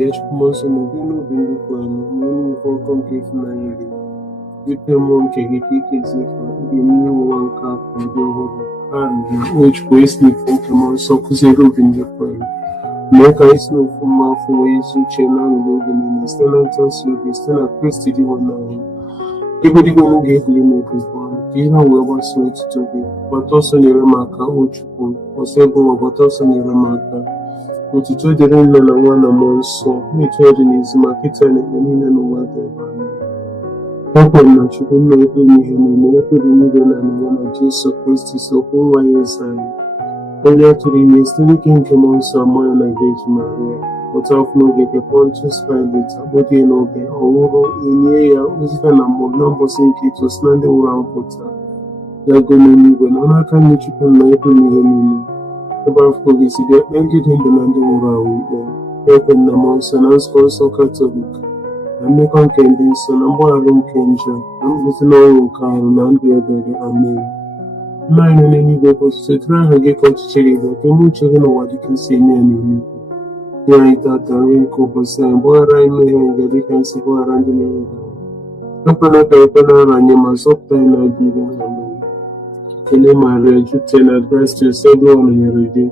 Maria Chukwumonso Nobino Bindukwano, Moon for Concave Nine, Dipemon Kegeki Zifa, the new one cup of the home, and which waste me for Camon Sokuzero Bindukwano. Make I snow from my ways which are now living in Stellantis, you still a Christy one. Everybody going to give you make this one. You know where was sweet to be, but also near a marker, which was able, but also near a marker. But you told the rain on one among so, you told in his market and any and whatever. Open that you can make me and make it even and one of Jesus Christ is so who I is I. Only to remain still king among someone like Maria. But of no get a Pontius Pilate, but you know, the Oro in Yea, Usman and numbers in Kitos, standing around Potter. They're going to live and I can make you can make me. Above police, they ended in the landing around open the months and ask also Catholic. And make on Kendis and I'm one room Kenja, and with no car and the other. Amen. Mine and any vehicles to try and get out chili, but the much of what you can see near me. Here I thought the rain covers and boy, I may and the can see go around the neighborhood. Open up and you must obtain a given. Kele Maria Jupiter advice to several on your day.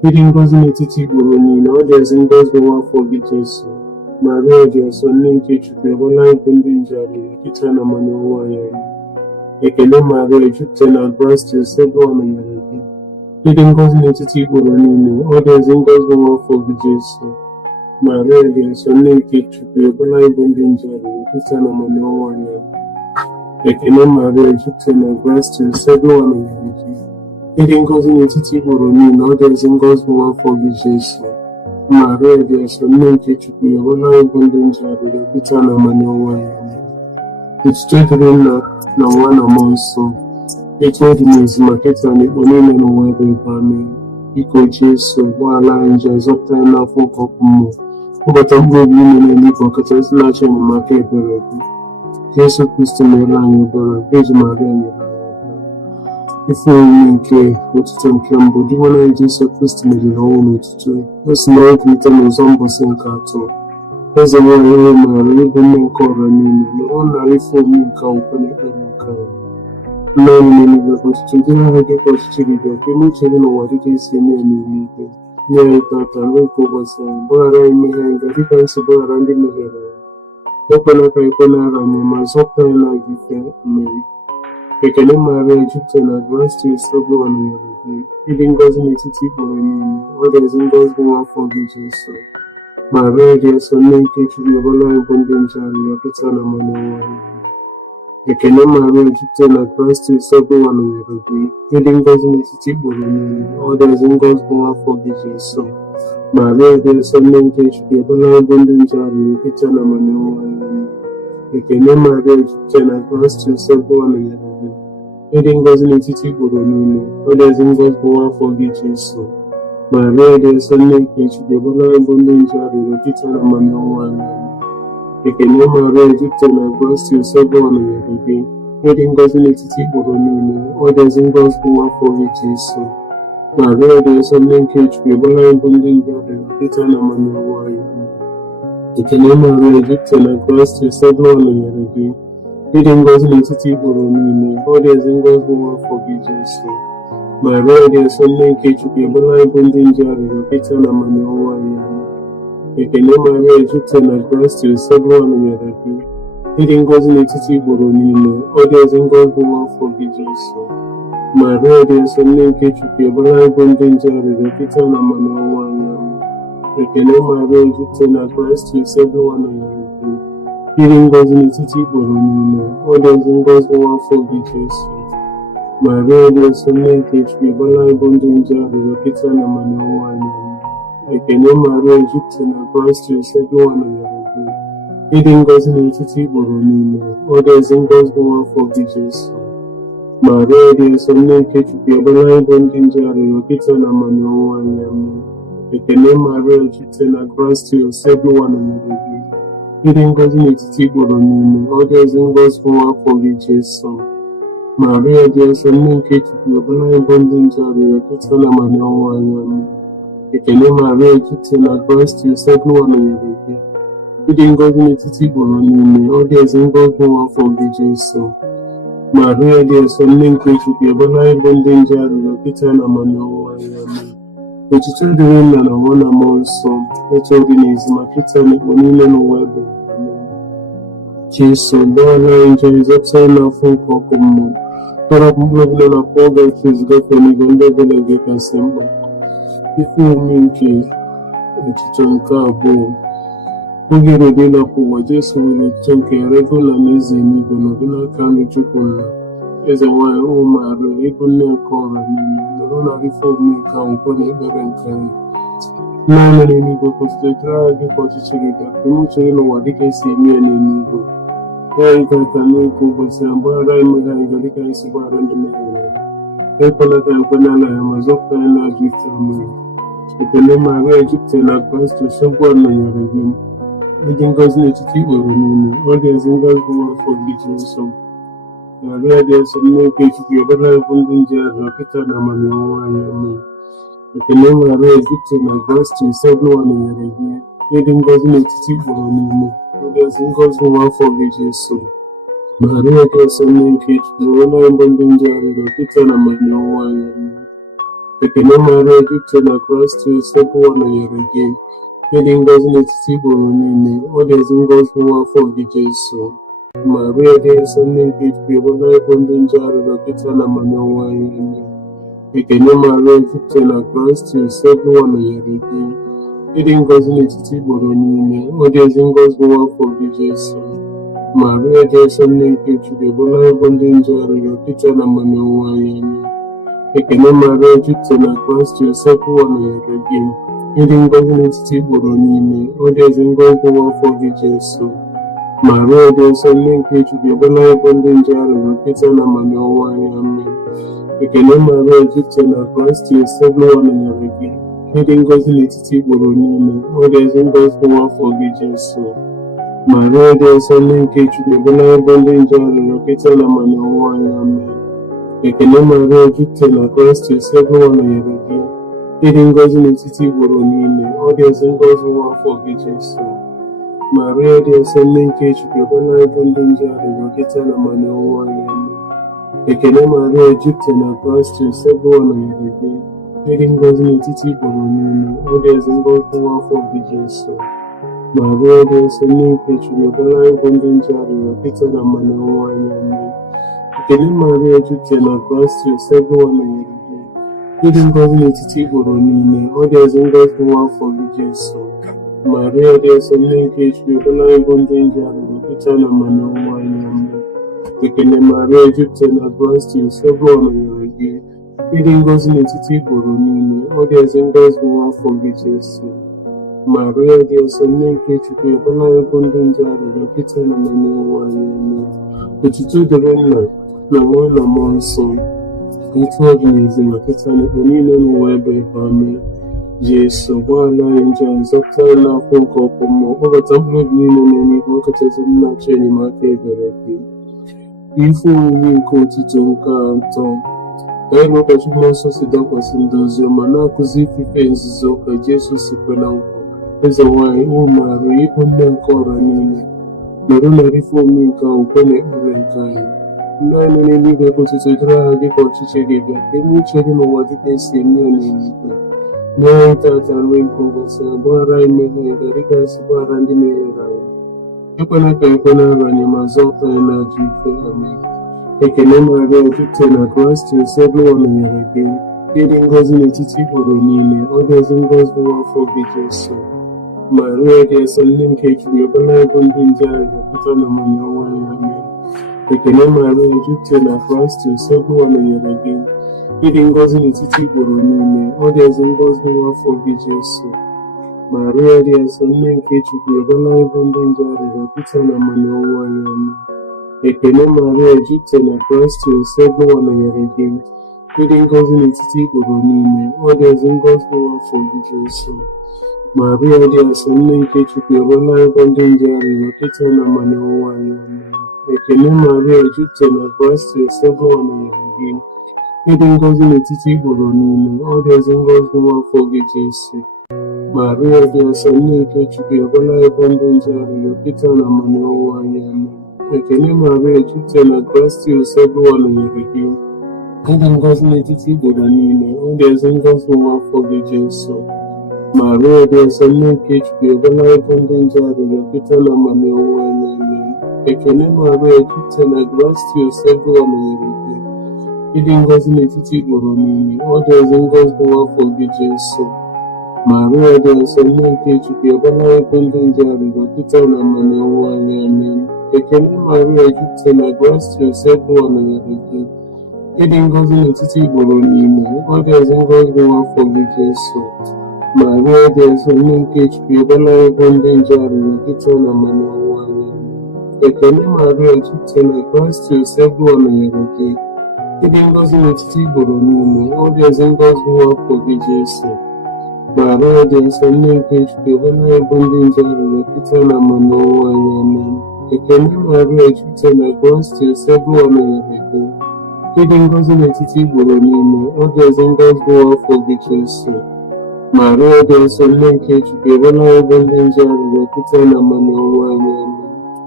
Feeding goes in a titty woman, all there's in those the one for Jesus. Maria, dear son, link it to the online pending journey, Kitana Manoa. Kele Maria Jupiter advice to several on your day. Feeding goes in a titty woman, all there's in those the one for Jesus. Maria, dear son, link it to the online pending journey, Kitana Manoa. Ekele Maria Jupiter advice to several on your day. Feeding goes in a titty woman, all there's in those the one for Jesus. Maria, dear son, link it to the online pending journey, Kitana Manoa. It's children now one among some. It told me is market and it will mean no way by me. Equal Jesus, while I enjoy up time now for more. But I'm going to be for Catholic National Market. Jesus Christ, my land, Virgin Maria. If you mean, what to tell Campbell, do you want to Jesus Christ in the whole to let's know if you tell me some person cartoon. As a way, I live in the corner, no one I for me can open it and come. Many of us to do not get us to the back, and each other know what it is in any meeting. Near that, I will go over some, but I may hang a difference about around in the hair. Open up a banner and my software like the fair Mary. I can marry Egypt and advance to a stable on the other day. Feeding goes in a city for a name, others in those who are for Jesus. Maria, dear son, link it to the online bonding journey, a kitchen among the can marry Egypt and advance to a stable on the other day. Feeding goes in a city for a name, others in those who are for Jesus. Maria, dear son, link it to the online bonding journey, a kitchen among the can marry Egypt and advance to a stable on the other day. Feeding goes in a city for a name, others in those who are for Jesus. Maria, dear son, link it to the online bonding journey, a kitchen among the can marry Egypt and advance to a stable on the other day. Feeding goes in a city for a name, others in those who are for Jesus. Maria, dear son, link it to the online bonding journey, a kitchen among the can marry Egypt and advance to a stable on the other day. Feeding goes in a city for a name, others in those who are for Jesus. Maria, dear son, link it to the online bonding journey, a kitchen among the can marry Egypt and advance to a stable on the other day. Feeding goes in a city for a name, others in those who are for Jesus. Maria, dear son, link it to the online bonding journey, a kitchen among the can marry Egypt and advance to a stable on the other day. Feeding goes in a city for a name, others in those who are for Jesus. Maria, dear son, link it to the online bonding journey, a kitchen among the can marry Egypt and advance to a stable on the other day. Feeding goes in a city for a name, others in those who are for Jesus. Maria, dear son, link it to the online bonding journey, a kitchen among the can marry Egypt and advance to a stable on the other day. Feeding goes in a city for a name, others in those who are for Jesus. Maria, dear son, link it to the online bonding journey, a kitchen among Ekele Maria, jupụtara na Kraịst, Nsọ nọnyere gị. Ịdị ngọzi n'etiti igboro niile, ọ dị ezi ngọzi nwa afọ gị Jesu. Maria dị nsọ, nne nke Chukwu, ebe anyị bụ ndị nje arịrịọ kịta na amana ọnwụnwa ya. Amen. Otuto dịrị Nna na Nwa na Mmụọ Nsọ, etu ọ dị n'ezi ma kịta na ikpo niile n'ụwa ebe. Jesu, gbaghara anyị njọ, zọpụta anyị n'afọ nke ọkụ mmụọ, tọrọpụ mkpụrụ ọbụla na pọlgatrị zigafe n'igwe ndị ọbụla gị kasị mkpa. Ife omume nke echiche nke abụọ. Oge erede ịlapụ ụwa, Jesu nwere echiche nke ya regula na eze n'igwe nọdụ n'aka nri Chukwu Nna. Eze nwanyị ụmụ Maria, ịbụ nne nke ọra niile, nọrọ na ife omume nke akwụkwọ na ekpere nke anyị. Nna anyị n'eluigwe, ka otuto dịrị anyị dị ka ọchịchị gị ga, ka ime uche gị n'ụwa dịka esi eme ya n'eluigwe. Ya anyị ga-ata n'oge ụbọchị a, gbaghara anyị mmehie anyị ga dịka anyị si gbaghara ndị mehiere anyị. Ekwela ka anyị kwe n'ala ya, ma zọpụta anyị n'ajọ ike. Amen. Ekele Maria, jupụtara na Kraịst, Nsọ nọnyere gị. Ịdị ngọzi n'etiti igboro niile, ọ dị ezi ngọzi nwa afọ gị Jesu. Maria dị nsọ, nne nke Chukwu, ebe anyị bụ ndị nje arịrịọ kịta na amana ọnwụnwa anyị. Amen. Ekele Maria, jupụtara na Kraịst, Nsọ nọnyere gị. Ịdị ngọzi n'etiti igboro niile, ọ dị ezi ngọzi nwa afọ gị Jesu. Maria dị nsọ, nne nke Chukwu, ebe anyị bụ ndị nje arịrịọ kịta na amana ọnwụnwa anyị. Amen. Ekele Maria, jupụtara na Kraịst, Nsọ nọnyere gị. Ịdị ngọzi n'etiti igboro niile, ọ dị ezi ngọzi nwa afọ gị Jesu. Maria dị nsọ, nne nke Chukwu, ebe anyị bụ ndị nje arịrịọ kịta na amana ọnwụnwa anyị. Amen. Ekele Maria, jupụtara na Kraịst, Nsọ nọnyere gị. Ịdị ngọzi n'etiti igboro niile, ọ dị ezi ngọzi nwa afọ gị Jesu. Maria dị nsọ, nne nke Chukwu, ebe anyị bụ ndị nje arịrịọ kịta na amana ọnwụnwa anyị. Amen. Ekele Maria, jupụtara na Kraịst, Nsọ nọnyere gị. Ịdị ngọzi n'etiti igboro niile, ọ dị ezi ngọzi nwa afọ gị Jesu. Maria dị nsọ, nne nke Chukwu, ebe anyị bụ ndị nje arịrịọ kịta na amana ọnwụnwa anyị. Amen. Ekele Maria, jupụtara na Kraịst, Nsọ nọnyere gị. Ịdị ngọzi n'etiti igboro niile, ọ dị ezi ngọzi nwa afọ gị Jesu. Maria dị nsọ, nne nke Chukwu, ebe anyị bụ ndị nje arịrịọ kịta na amana ọnwụnwa anyị. Amen. Ekele Maria, jupụtara na Kraịst, Nsọ nọnyere gị. Ịdị ngọzi n'etiti igboro niile, ọ dị ezi ngọzi nwa afọ gị Jesu. Maria dị nsọ, nne nke Chukwu, ebe anyị bụ ndị nje arịrịọ kịta na amana ọnwụnwa anyị. Amen. Ekele Maria, jupụtara na Kraịst, Nsọ nọnyere gị. Ịdị ngọzi n'etiti igboro niile, ọ dị ezi ngọzi nwa afọ gị Jesu. Maria dị nsọ, nne nke Chukwu, ebe anyị bụ ndị nje arịrịọ kịta na amana ọnwụnwa anyị. Amen. Ekele Maria, jupụtara na Kraịst, Nsọ nọnyere gị. Ịdị ngọzi n'etiti igboro niile, ọ dị ezi ngọzi nwa afọ gị Jesu. Maria dị nsọ, nne nke Chukwu, ebe anyị bụ ndị nje arịrịọ kịta na amana ọnwụnwa anyị. Amen. Ekele Maria, jupụtara na Kraịst, Nsọ nọnyere gị. Ịdị ngọzi n'etiti igboro niile, ọ dị ezi ngọzi nwa afọ gị Jesu. Maria dị nsọ, nne nke Chukwu, ebe anyị bụ ndị nje arịrịọ kịta na amana ọnwụnwa anyị. Amen. Otuto dịrị Nna na Nwa na Mmụọ Nsọ, etu ọ dị n'ezi ma kịta na ikpo niile n'ụwa ebe. Amen. Jesu, gbaghara anyị njọ anyị, zọpụta anyị n'afọ nke ọkụ mmụọ, kpọbata mkpụrụ obi niile n'eluigwe, ọ kachasị nna achọ enyemaka ebere gị. Ife omume nke otuto nke atọ. Anyị na ụbọchị Mmụọ Nsọ si dakwasị ndị oziọma na-akụzi ifufe nzuzo ka Jesu si kwe na nkwa. Eze nwanyị ụmụ Maria, ịbụ nne nke ọra niile, nọrọ na ife omume nke akwụkwọ na ekpere nke anyị. Ndị anyị nọ n'eluigwe, ka otuto dịrị aha dị ka ọchịchị gị bịa, ka eme uche gị n'ụwa dịka esi eme ya n'eluigwe. Nye anyị tata nri nke ụbọchị a, gbaghara anyị mmehie anyị dịka anyị si gbaghara ndị mehiere anyị. Ekwela ka anyị kwe n'ara anyị, ma zọpụta anyị n'ajọ ife. Amen. Ekele Maria, jupụtara na Kraịst, Nsọ nọnyere gị. Ịdị ngọzi n'etiti igboro niile, ọ dị ezi ngọzi nwa afọ gị Jesu. Maria dị nsọ, nne nke Chukwu, ebe anyị bụ ndị nje arịrịọ kịta na amana ọnwụnwa anyị. Amen. Ekele Maria, jupụtara na Kraịst, Nsọ nọnyere gị. Ịdị ngọzi n'etiti igboro niile, ọ dị ezi ngọzi nwa afọ gị Jesu. Maria dị nsọ, nne nke Chukwu, ebe anyị bụ ndị nje arịrịọ kịta na amana ọnwụnwa anyị. Amen. Ekele Maria, jupụtara na Kraịst, Nsọ nọnyere gị. Ịdị ngọzi n'etiti igboro niile, ọ dị ezi ngọzi nwa afọ gị Jesu. Maria dị nsọ, nne nke Chukwu, ebe anyị bụ ndị nje arịrịọ kịta na amana ọnwụnwa anyị. Amen. Ekele Maria, jupụtara na Kraịst, Nsọ nọnyere gị. ịdị ngọzi n'etiti igboro niile, ọ dị ezi ngọzi n'afọ gị Jesu. Maria dị nsọ, nne nke Chukwu, ọbụla ebo ndị nje arịrịọ Pita na Manụọwa anyị amen. Ekele Maria, jupụtara na gracia, Sebuwa nọnyere gị. Ịdị ngọzi n'etiti igboro niile, ọ dị ezi ngọzi n'afọ gị Jesu. Maria dị nsọ, nne nke Chukwu, ọbụla ebo ndị nje arịrịọ Pita na Manụọwa anyị amen. Ekele Maria, jupụtara na gracia, Sebuwa nọnyere gị. Ịdị ngọzi n'etiti igboro niile, ọ dị ezi ngọzi n'afọ gị Jesu. Maria dị nsọ, nne nke Chukwu, ọbụla ebo ndị nje arịrịọ Pita na Manụọwa anyị amen. Ekele Maria, jupụtara na gracia, Sebuwa nọnyere gị. Ịdị ngọzi n'etiti igboro niile, ọ dị ezi ngọzi n'afọ gị Jesu. Maria dị nsọ, nne nke Chukwu, ọbụla ebo ndị nje arịrịọ Pita na Manụọwa anyị amen. Ekele Maria, jupụtara na gracia, Sebuwa nọnyere gị. Ịdị ngọzi n'etiti igboro niile, ọ dị ezi ngọzi n'afọ gị Jesu. Maria dị nsọ, nne nke Chukwu, ọbụla ebo ndị nje arịrịọ Pita na Manụọwa anyị amen. Ekele Maria, jupụtara na gracia, Sebuwa nọnyere gị. Ịdị ngọzi n'etiti igboro niile, ọ dị ezi ngọzi n'afọ gị Jesu. Maria dị nsọ, nne nke Chukwu, ọbụla ebo ndị nje arịrịọ Pita na Manụọwa anyị amen.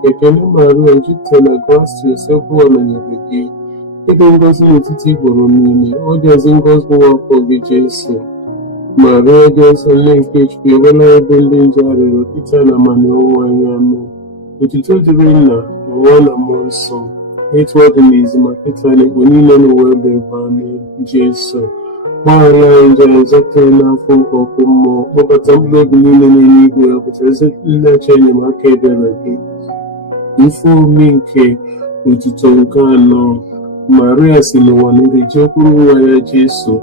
Ekele Maria, jupụtara na gracia, Sebuwa nọnyere gị. Ịdị ngọzi n'etiti igboro niile, ọ dị ezi ngọzi n'afọ gị Jesu. Maria dị nsọ, nne nke Chukwu, ọbụla ebo ndị nje arịrịọ Pita na Manụọwa anyị amen. Otuto dịrị Nna na Nwa na Mmụọ Nsọ, etu ọ dị n'izu ma Pita na igbo niile n'ụwa ebe ebe amen. Jesu, gbaghara anyị njọ anyị, zọpụta anyị n'afọ nke ọkụ mmụọ, kpọbata mkpụrụ obi niile n'eluigwe ya, pụta ezi nlecha enyemaka ebere gị. Ife omume nke otuto nke anọ. Maria si n'ụwa niile jekwuru nwa ya Jesu,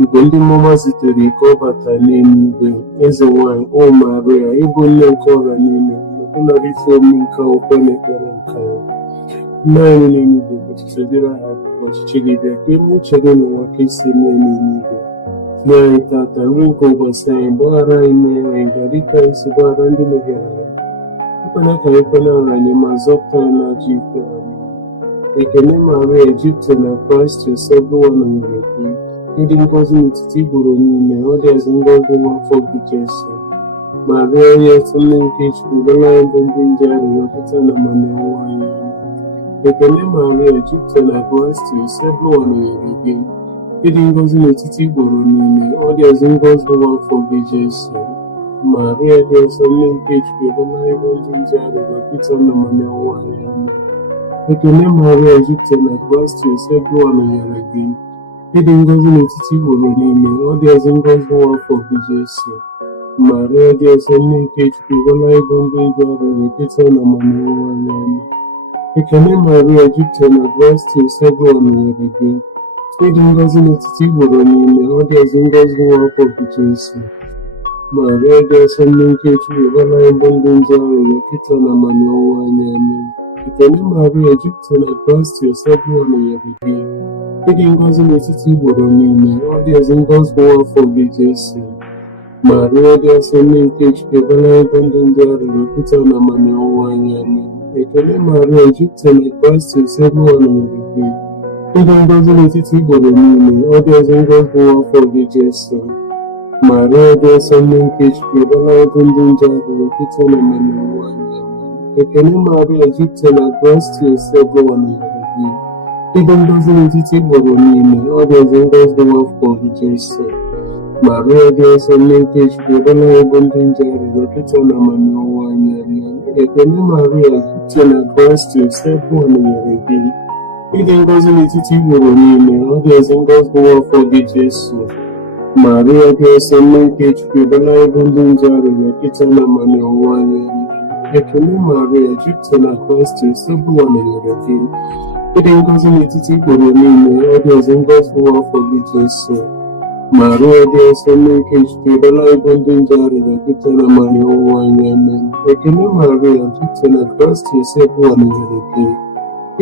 igwe ndị mmụọ zitere ka ọ bata n'eluigwe. Eze nwanyị, o Maria, ịbụ nne nke ọra niile, ọbụnara ife omume nke akwụkwọ na ekpere nke ya. Nna anyị n'eluigwe, ọchịchị dịrị aha, ọchịchị gị bịa, ka eme uche gị n'ụwa ka esi mee n'eluigwe. Nye anyị tata nri nke ụbọchị anyị, gbaghara anyị mmehie anyị, dịka anyị si gbaghara ndị mehiere anyị. Ekwela ka anyị kwe n'ala anyị, ma zọpụta anyị n'ajọ ife anyị. Ekele Maria, jupụtara na gracia, Sebuwa nọnyere gị. Ịdị ngọzi n'etiti igboro niile, ọ dị ezi ngọzi n'afọ gị Jesu. Maria dị nsọ, nne nke Chukwu, ọbụla ebo ndị nje arịrịọ Pita na Manụọwa anyị amen. Ekele Maria, jupụtara na gracia, Sebuwa nọnyere gị. Ịdị ngọzi n'etiti igboro niile, ọ dị ezi ngọzi n'afọ gị Jesu. Maria dị nsọ, nne nke Chukwu, ọbụla ebo ndị nje arịrịọ Pita na Manụọwa anyị amen. Ekele Maria, jupụtara na gracia, Sebuwa nọnyere gị. Ịdị ngọzi n'etiti igboro niile, ọ dị ezi ngọzi n'afọ gị Jesu. Maria dị nsọ, nne nke Chukwu, ọbụla ebo ndị nje arịrịọ Pita na Manụọwa anyị amen. Ekele Maria, jupụtara na gracia, Sebuwa nọnyere gị. Ịdị ngọzi n'etiti igboro niile, ọ dị ezi ngọzi n'afọ gị Jesu. Maria dị nsọ, nne nke Chukwu, ọbụla ebo ndị nje arịrịọ Pita na Manụọwa anyị amen. Ekele Maria, jupụtara na gracia, Sebuwa nọnyere gị. Ịdị ngọzi n'etiti igboro niile, ọ dị ezi ngọzi n'afọ gị Jesu. Maria dị nsọ, nne nke Chukwu, ọbụla ebo ndị nje arịrịọ Pita na Manụọwa anyị amen. Ekele Maria, jupụtara na gracia, Sebuwa nọnyere gị. Ịdị ngọzi n'etiti igboro niile, ọ dị ezi ngọzi n'afọ gị Jesu. Maria dị nsọ, nne nke Chukwu, ọbụla ebo ndị nje arịrịọ Pita na Manụọwa anyị amen. Ekele Maria, jupụtara na gracia, Sebuwa nọnyere gị. Ịdị ngọzi n'etiti igboro niile, ọ dị ezi ngọzi n'afọ gị Jesu. Maria dị nsọ, nne nke Chukwu, ọbụla ebo ndị nje arịrịọ Pita na Manụọwa anyị amen. Ekele Maria, jupụtara na gracia, Sebuwa nọnyere gị. Ịdị ngọzi n'etiti igboro niile, ọ dị ezi ngọzi n'afọ gị Jesu. Maria dị nsọ, nne nke Chukwu, ọbụla ebo ndị nje arịrịọ Pita na Manụọwa anyị amen. Ekele Maria, jupụtara na gracia, Sebuwa nọnyere gị. Ịdị ngọzi n'etiti igboro niile, ọ dị ezi ngọzi n'afọ gị Jesu. Maria dị nsọ, nne nke Chukwu, ọbụla ebo ndị nje arịrịọ Pita na Manụọwa anyị amen. Ekele Maria, jupụtara na gracia, Sebuwa nọnyere gị.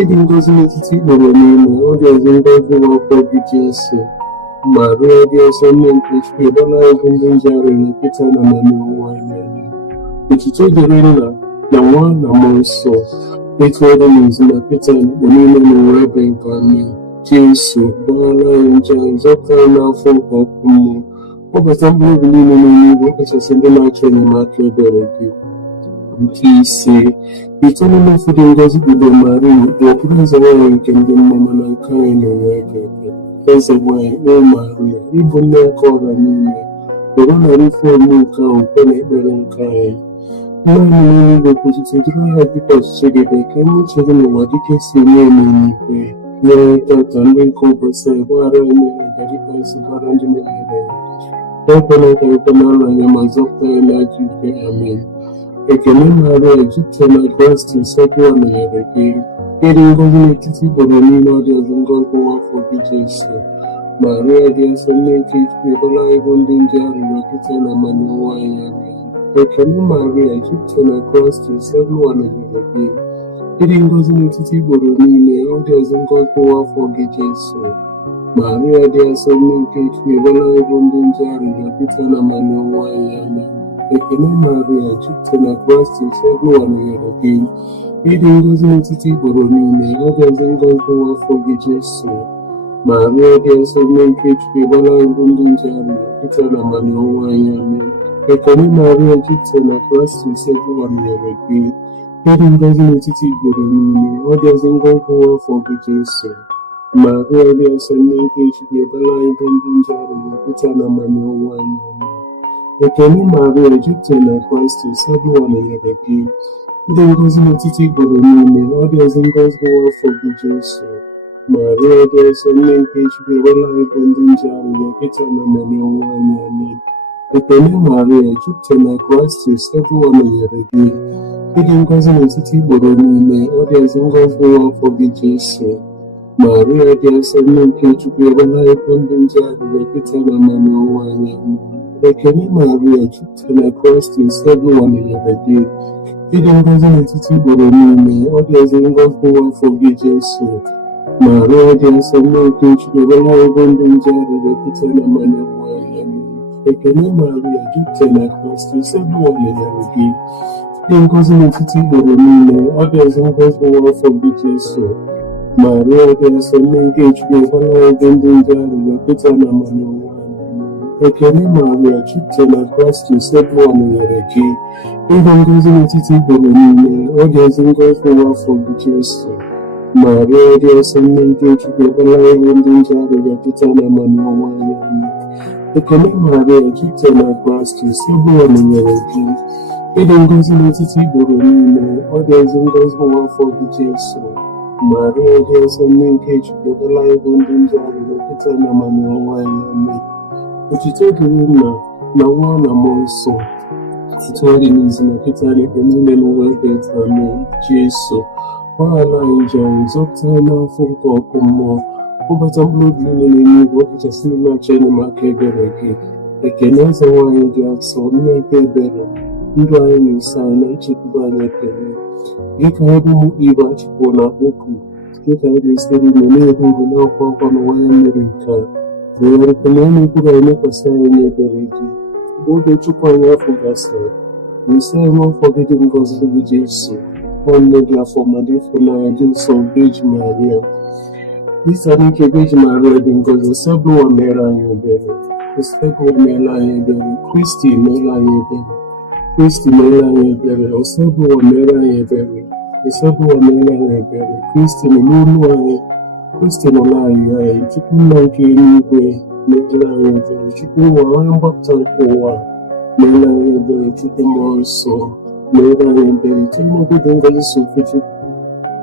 Ịdị ngọzi n'etiti igboro niile, ọ dị ezi ngọzi n'afọ gị Jesu. Maria dị nsọ, nne nke Chukwu, ọbụla ebo ndị nje arịrịọ Pita na Manụọwa anyị amen. Otuto dịrị Nna na Nwa na Mmụọ Nsọ, etu ọ dị n'izu ma Pita na igbo niile n'ụwa ebe ebe amen. Jesu gbaghara anyị njọ anyị, zọpụta anyị n'afọ nke ọkụ mmụọ. Kpọbata mkpụrụ obi niile n'eluigwe, ọkachasị ndị na-achọ enyemaka ebere gị. Nke ise, itoolu n'ofu dị ngọzi bido Maria, bụ okpuru eze nwanyị nke ndị mmụọ, mana nke anyị na-enwe eke. Eze nwanyị, o Maria, ịbụ nne nke ọra niile, bụrụ narị fọmụ nke ahụ kwe na ekpere nke anyị. Nna anyị n'eluigwe, kwụsịtụ dịrị ya dịka ọchịchị gị dị, ka eme uche gị n'ụwa dịka esi eme n'eluigwe. Nye anyị tata nri nke ụbọchị anyị, gbaghara anyị mmehie anyị dịka anyị si gbaghara ndị mehiere anyị. Ekwela ka anyị kwe n'ala anyị, ma zọpụta anyị n'ajọ ike. Amen. Ekele Maria, jupụtara na grace, nsọ gị nọnyere gị. Ịdị ngọzi n'etiti igboro niile, ọ dị ọzọ ngọzi nwa afọ gị Jesu. Maria dị nsọ, nne nke Chukwu, ebere anyị bụ ndị nje arịrịọ kịta na mmanụ nwa anyị. Amen. Ekele Maria, jupụtara na grace, nsọ gị nọnyere gị. Ịdị ngọzi n'etiti igboro niile, ọ dị ọzọ ngọzi nwa afọ gị Jesu. Maria dị nsọ, nne nke Chukwu, ebere anyị bụ ndị nje arịrịọ kịta na mmanụ nwa anyị. Amen. Ekele Maria, jupụtara na Kraịst, nsọ gị nọnyere gị. Ịdị ngọzi n'etiti igboro niile, ọ dị ọzọ ngọzi nwa afọ gị Jesu. Maria dị nsọ, nne nke Chukwu, ebere anyị bụ ndị nje arịrịọ kịta na mmanụ nwa anyị. Amen. Ekele Maria, jupụtara na Kraịst, nsọ gị nọnyere gị. Ịdị ngọzi n'etiti igboro niile, ọ dị ọzọ ngọzi nwa afọ gị Jesu. Maria dị nsọ, nne nke Chukwu, ebere anyị bụ ndị nje arịrịọ kịta na mmanụ nwa anyị. Amen. Ekele Maria, jupụtara na Kraịst, nsọ gị nọnyere gị. Ịdị ngọzi n'etiti igboro niile, ọ dị ọzọ ngọzi nwa afọ gị Jesu. Maria dị nsọ, nne nke Chukwu, ebere anyị bụ ndị nje arịrịọ kịta na mmanụ nwa anyị. Amen. Ekele Maria, jupụtara na Kraịst, nsọ gị nọnyere gị. Ịdị ngọzi n'etiti igboro niile, ọ dị ọzọ ngọzi nwa afọ gị Jesu. Maria dị nsọ, nne nke Chukwu, ebere anyị bụ ndị nje arịrịọ kịta na mmanụ nwa anyị. Amen. Ekele Maria, jupụtara na Kraịst, nsọ gị nọnyere gị. Ịdị ngọzi n'etiti igboro niile, ọ dị ọzọ ngọzi nwa afọ gị Jesu. Maria dị nsọ, nne nke Chukwu, ebere anyị bụ ndị nje arịrịọ kịta na mmanụ nwa anyị. Amen. Ekele Maria, jupụtara na Kraịst, nsọ gị nọnyere gị. Ịdị ngọzi n'etiti igboro niile, ọ dị ọzọ ngọzi nwa afọ gị Jesu. Maria dị nsọ, nne nke Chukwu, ebere anyị bụ ndị nje arịrịọ kịta na mmanụ nwa anyị. Ekele Maria, jupụtara na Kraịst, nsọ gị nọnyere gị. Ịdị ngọzi n'etiti igboro niile, ọ dị ọzọ ngọzi nwa afọ gị Jesu. Maria dị nsọ, nne nke Chukwu, ebere anyị bụ ndị nje arịrịọ kịta na mmanụ nwa anyị. Amen. Ekele Maria, jupụtara na Kraịst, nsọ gị nọnyere gị. Ịdị ngọzi n'etiti igboro niile, ọ dị ọzọ ngọzi nwa afọ gị Jesu. Maria dị nsọ, nne nke Chukwu, ebere anyị bụ ndị nje arịrịọ kịta na mmanụ nwa anyị. Amen. Otuto dịrị Nna na Nwa na Mmụọ Nsọ, otuto dị n'izu na kịta n'ikpe niile n'ụwa ebe taa. Amen. Jesu gbaghara anyị njọ anyị, zọpụta anyị n'afọ nke ọkụ mmụọ. Kpọbata mkpụrụ obi niile n'eluigwe, ọkachasị ndị na-achọ enyemaka ebere gị. Ekele eze nwanyị dị nsọ, nne nke ebere, ndụ anyị na-eso anyị na nchekwube anyị. Ekele gị ka anyị bụ ụmụ Igbo achịpụrụ na okwu, gị ka anyị ga-esiri Igbo na-ebu ugwu na-akwa akwa n'ụwa ya mmiri nke a. Weghara na onye mkpụrụ anyị mekwasị anyị n'ebere gị. Mgbe oge chukwu anyị afọ gasịrị, nsọ anyị afọ gị dị ngọzi gị Jesu. Nwanne gị afọ ma dị ịfụnanya dị nsọ Virgin Maria. Isa n'ike Virgin Maria dị ngọzi, nsọ bụ ụwa mere anyị ebere. Nsọ bụ ụwa mere anyị ebere. Kristi mere anyị ebere. Kristi mere anyị ebere. Nsọ bụ ụwa mere anyị ebere. Nsọ bụ ụwa mere anyị ebere. Kristi nọ n'olu anyị. Kristi nọ n'anyị anyị. Chukwu nna nke eluigwe mere anyị ebere. Chukwu ụwa onye mgbapụta nke ụwa mere anyị ebere. Chukwu mmụọ nsọ mere anyị ebere. Chukwu obodo ngozi Sofechi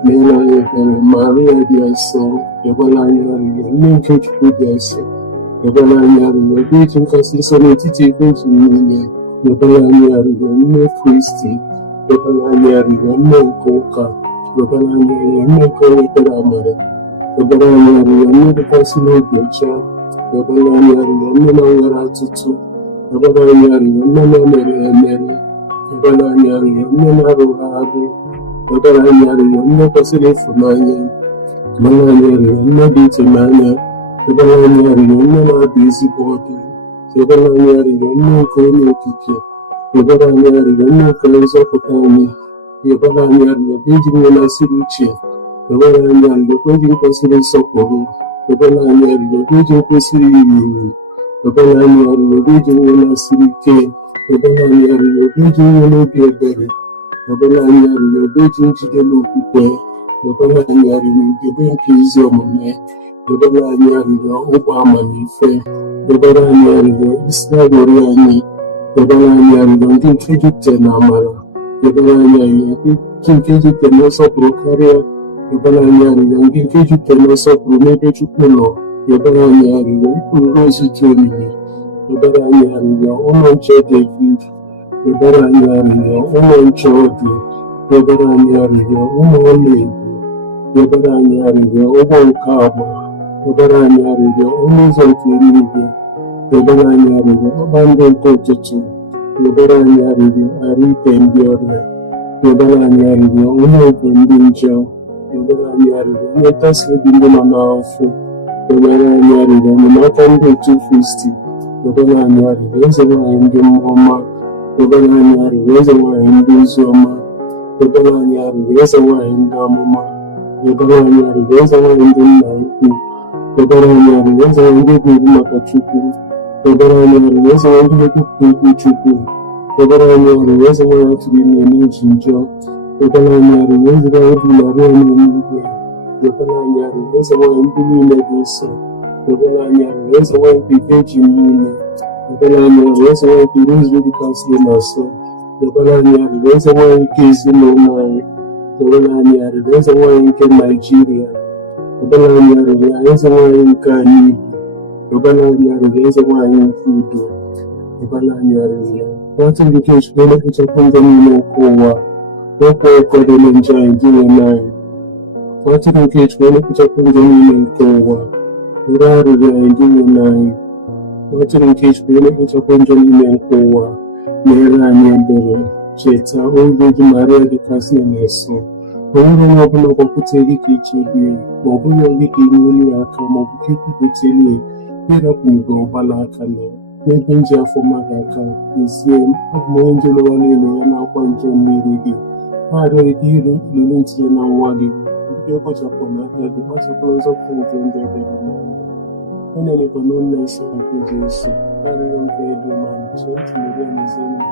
mere anyị ebere. Maria dị nsọ egbela anyị arịrịọ. Nne nke Chukwu dị nsọ egbela anyị arịrịọ. Virgin kasị nsọ n'etiti Virgin niile egbela anyị arịrịọ. Nne Kristi egbela anyị arịrịọ. Nne nke ụka egbela anyị arịrịọ. Nne nke wetara amara egbela anyị arịrịọ. Nne dịkwasị n'obi ọcha egbela anyị arịrịọ. Nne na-nwere atụtụ egbela anyị arịrịọ. Nne na-emere emere egbela anyị arịrịọ. Nne na-arụghị arụ egbela anyị arịrịọ. Nne kwesịrị ịfụnanya egbela anyị arịrịọ. Nne dị ịtụnanya egbela anyị arịrịọ. Nne na-abụ ezigbo ọdụ egbela anyị arịrịọ. Nne nke onye okike egbela anyị arịrịọ. Nne nke nzọpụta anyị egbela anyị arịrịọ. Iji nwe na-asịrị uche egbela anyị arịrịọ. Eji kwesịrị nsọpụrụ rịọbara anyị arịrịọ gị eji kwesịrị iri uri, rịọbara anyị arịrịọ gị eji nwe na-asịrị ike, rịọbara anyị arịrịọ gị eji nwe n'obi ebere, rịọbara anyị arịrịọ gị eji njide n'okwukwe, rịọbara anyị arịrịọ ugebe nke ezi omume, rịọbara anyị arịrịọ ụgbọ amamife, rịọbara anyị arịrịọ isi aṅụrị anyị, rịọbara anyị arịrịọ ndị nke jupụtara na amara, rịọbara anyị arịrịọ ndị nke jupụtara na nsọpụrụ karịa, rịọbara anyị arịrịọ ndị nke jupụtara na nsọpụrụ n'ebe Chukwu nọ, rịọbara anyị arịrịọ ịkpụrụ ozi dị omimi, rịọbara anyị arịrịọ ụlọ nche David, rịọbara anyị arịrịọ ụlọ nche ọdị, rịọbara anyị arịrịọ ụlọ ọlaedo, rịọbara anyị arịrịọ ụgbọ nke agba, rịọbara anyị arịrịọ ọnụ ụzọ nke eluigwe, rịọbara anyị arịrịọ kpakpando nke ụtụtụ, rịọbara anyị arịrịọ arụ ike ndị ọrịa, rịọbara anyị arịrịọ ụlọ oge ndị njọ, rịọbara anyị arịrịọ nwetasi obi ndị nọ n'afọ, rịọbara anyị arịrịọ enyemaka ndị otu Kristi, rịọbara anyị arịrịọ eze nwaanyị ndị mmụọ ọma, rịọbara anyị arịrịọ eze nwaanyị ndị ozi ọma, rịọbara anyị arịrịọ eze nwaanyị ndị amụma, rịọbara anyị arịrịọ eze nwaanyị ndị nna ukwu, rịọbara anyị arịrịọ eze nwaanyị ndị bụ ibu maka Chukwu, rịọbara anyị arịrịọ eze nwaanyị ndị na-ekwupụta okwu Chukwu, rịọbara anyị arịrịọ eze nwaanyị atụrụ ime n'iji njọ, rịọbara anyị arịrịọ eze nwaanyị bụ narị ọnụ n'eluigwe, rịọbara anyị arịrịọ eze nwaanyị ndị niile dị nsọ, rịọbara anyị arịrịọ eze nwaanyị bụ ike ji niile, rịọbara anyị arịrịọ eze nwaanyị bụ izu dịkasịrị na asọ, rịọbara anyị arịrịọ eze nwaanyị nke ezinụlọ anyị, rịọbara anyị arịrịọ eze nwaanyị nke Naịjirịa, rịọbara anyị arịrịọ eze nwaanyị nke anyị Igbo, rịọbara anyị arịrịọ eze nwaanyị nke udo, rịọbara anyị arịrịọ nwata ndị nke Chukwu na-ekpochapụ ndị niile nke ụwa, okwu ọkọdịle nje anyị dị n'ime anyị, nwata nke Chukwu na-ekpochapụ ndị niile nke ụwa, were arịrịọ anyị dị n'ime anyị, nwata nke Chukwu na-ekpochapụ ndị niile nke ụwa, mere anyị ebere, cheta oge dị Maria dịkasị na-eso, o nwere onye ọbụla gbakwutere gị ka ichebe, ma ọ bụghị gị ka inyere ya aka, ma ọ bụ ka ikwupụtara ịrapụ mgbe ọgbala aka na n'ebe nji afọ mmadụ aka, ezie abụ m onye nje n'ụwa niile ya na-akwa nje mmiri gị, ha arịọghị gị iri ilele ntinye na nwa gị, nke kpochapụ na aka gị gbasapụrụ nzọpụta nke ndị ebere n'anya, ọ na-elekwa na ụlọ nsọ nke Jesu, arịrịọ nke edo ma nche tinyere ya n'ezi ndị